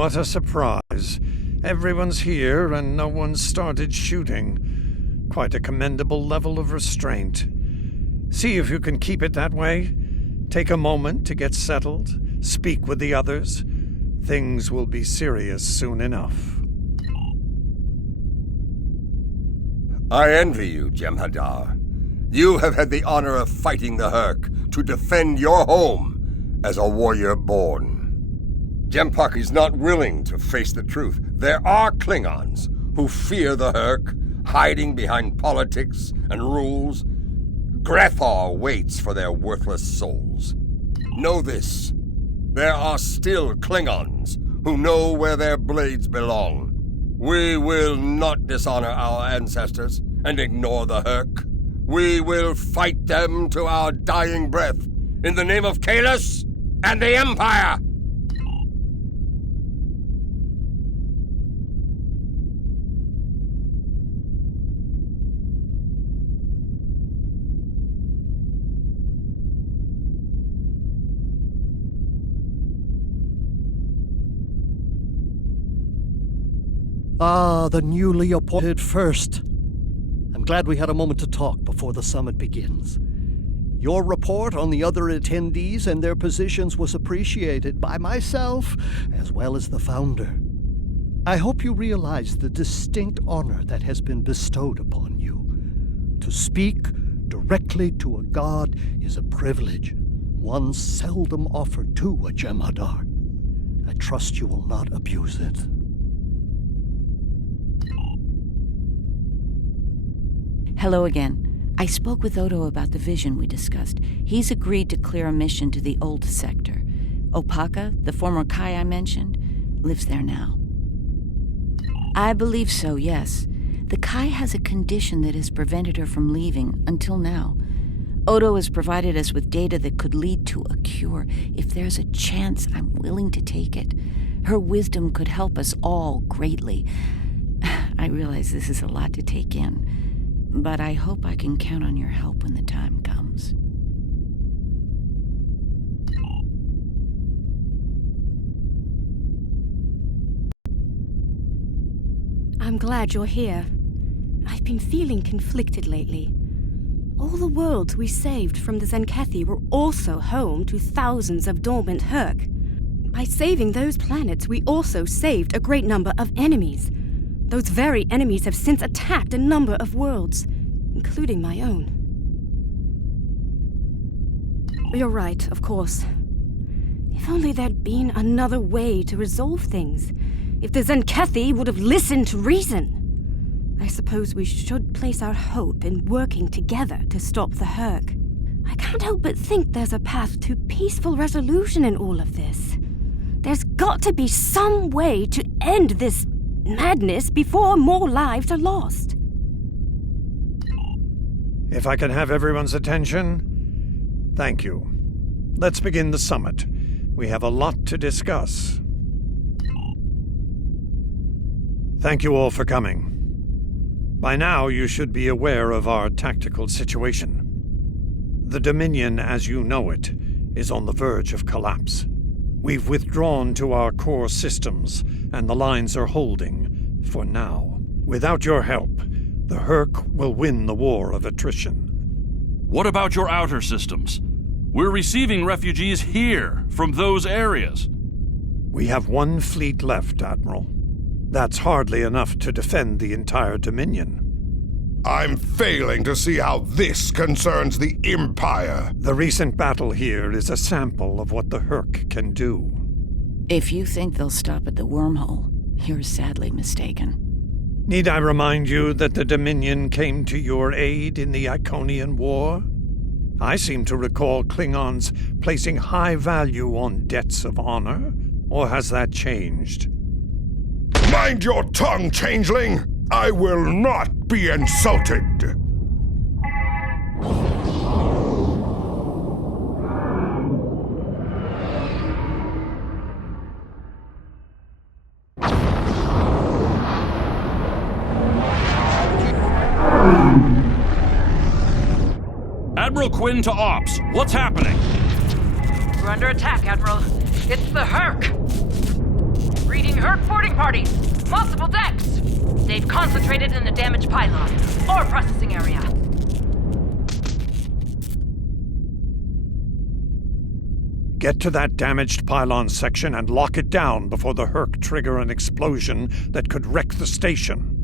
what a surprise. Everyone's here and no one's started shooting. Quite a commendable level of restraint. See if you can keep it that way. Take a moment to get settled. Speak with the others. Things will be serious soon enough. I envy you, Jem'Hadar. You have had the honor of fighting the Hurk to defend your home as a warrior born. Jem'Pak is not willing to face the truth. There are Klingons who fear the Hurk, hiding behind politics and rules. Grethar waits for their worthless souls. Know this. There are still Klingons who know where their blades belong. We will not dishonor our ancestors and ignore the Hurk. We will fight them to our dying breath in the name of Kahless and the Empire! Ah, the newly appointed First. I'm glad we had a moment to talk before the summit begins. Your report on the other attendees and their positions was appreciated by myself as well as the Founder. I hope you realize the distinct honor that has been bestowed upon you. To speak directly to a god is a privilege, one seldom offered to a Jem'Hadar. I trust you will not abuse it. Hello again. I spoke with Odo about the vision we discussed. He's agreed to clear a mission to the old sector. Opaka, the former Kai I mentioned, lives there now. I believe so, yes. The Kai has a condition that has prevented her from leaving until now. Odo has provided us with data that could lead to a cure. If there's a chance, I'm willing to take it. Her wisdom could help us all greatly. I realize this is a lot to take in, but I hope I can count on your help when the time comes. I'm glad you're here. I've been feeling conflicted lately. All the worlds we saved from the Zenkethi were also home to thousands of dormant Hurk. By saving those planets, we also saved a great number of enemies. Those very enemies have since attacked a number of worlds, including my own. You're right, of course. If only there'd been another way to resolve things. If the Zenkethi would have listened to reason. I suppose we should place our hope in working together to stop the Hurk. I can't help but think there's a path to peaceful resolution in all of this. There's got to be some way to end this madness before more lives are lost. If I can have everyone's attention, thank you. Let's begin the summit. We have a lot to discuss. Thank you all for coming. By now, you should be aware of our tactical situation. The Dominion, as you know it, is on the verge of collapse. We've withdrawn to our core systems, and the lines are holding, for now. Without your help, the Hurk will win the war of attrition. What about your outer systems? We're receiving refugees here, from those areas. We have one fleet left, Admiral. That's hardly enough to defend the entire Dominion. I'm failing to see how this concerns the Empire. The recent battle here is a sample of what the Hurk can do. If you think they'll stop at the wormhole, you're sadly mistaken. Need I remind you that the Dominion came to your aid in the Iconian War? I seem to recall Klingons placing high value on debts of honor, or has that changed? Mind your tongue, changeling! I will not be insulted! Admiral Quinn to Ops. What's happening? We're under attack, Admiral. It's the Hurk! Reading Herc boarding party. Multiple decks. They've concentrated in the damaged pylon. Ore processing area. Get to that damaged pylon section and lock it down before the Herc trigger an explosion that could wreck the station.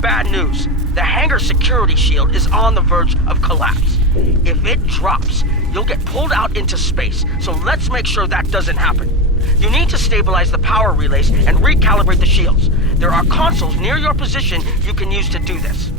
Bad news. The hangar security shield is on the verge of collapse. If it drops, you'll get pulled out into space, so let's make sure that doesn't happen. You need to stabilize the power relays and recalibrate the shields. There are consoles near your position you can use to do this.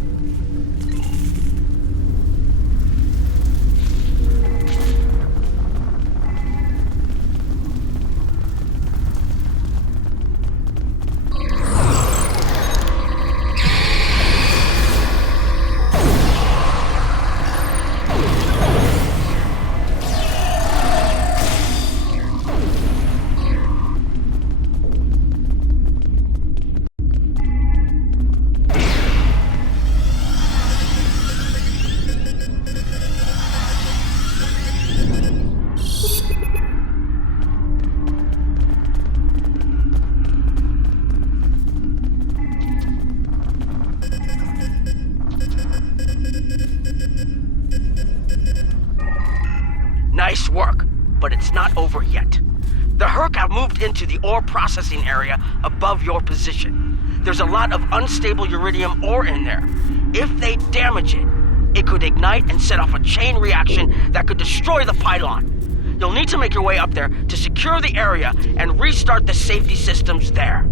Nice work, but it's not over yet. The Herc have moved into the ore processing area above your position. There's a lot of unstable uridium ore in there. If they damage it, it could ignite and set off a chain reaction that could destroy the pylon. You'll need to make your way up there to secure the area and restart the safety systems there.